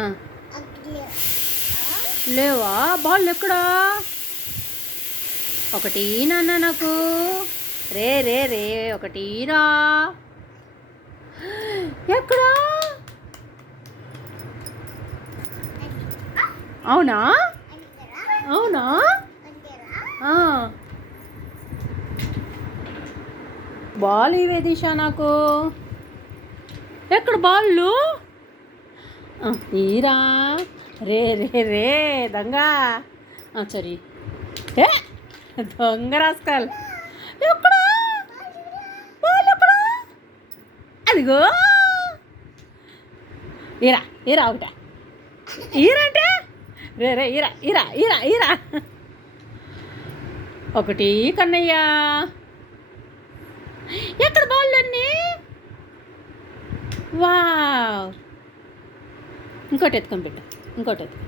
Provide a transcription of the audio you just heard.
ఆ, లేవా బాల్ ఎక్కడా? ఒకటి నాన్న నాకు. రే రే రే ఒకటి రా. ఎక్కడా? అవునా? అవునా? బాల్ ఇవే దిశా నాకు. ఎక్కడ బాళ్ళు? ఈరా. రే రే రే దొంగ. సరే ఏ దొంగ రాస్కల్. ఎక్కడా బాల్ ఎక్కడా? అదిగో. ఈరా ఈరా ఒకట. ఈరంటే రే రే ఈరా ఈరా ఈరా ఈరా. ఒకటి కన్నయ్య. ఎక్కడ బాల్ అన్నీ? వావ్. ఇంకోటి ఎత్తుకొని పెట్టు. ఇంకోటి ఎత్తు.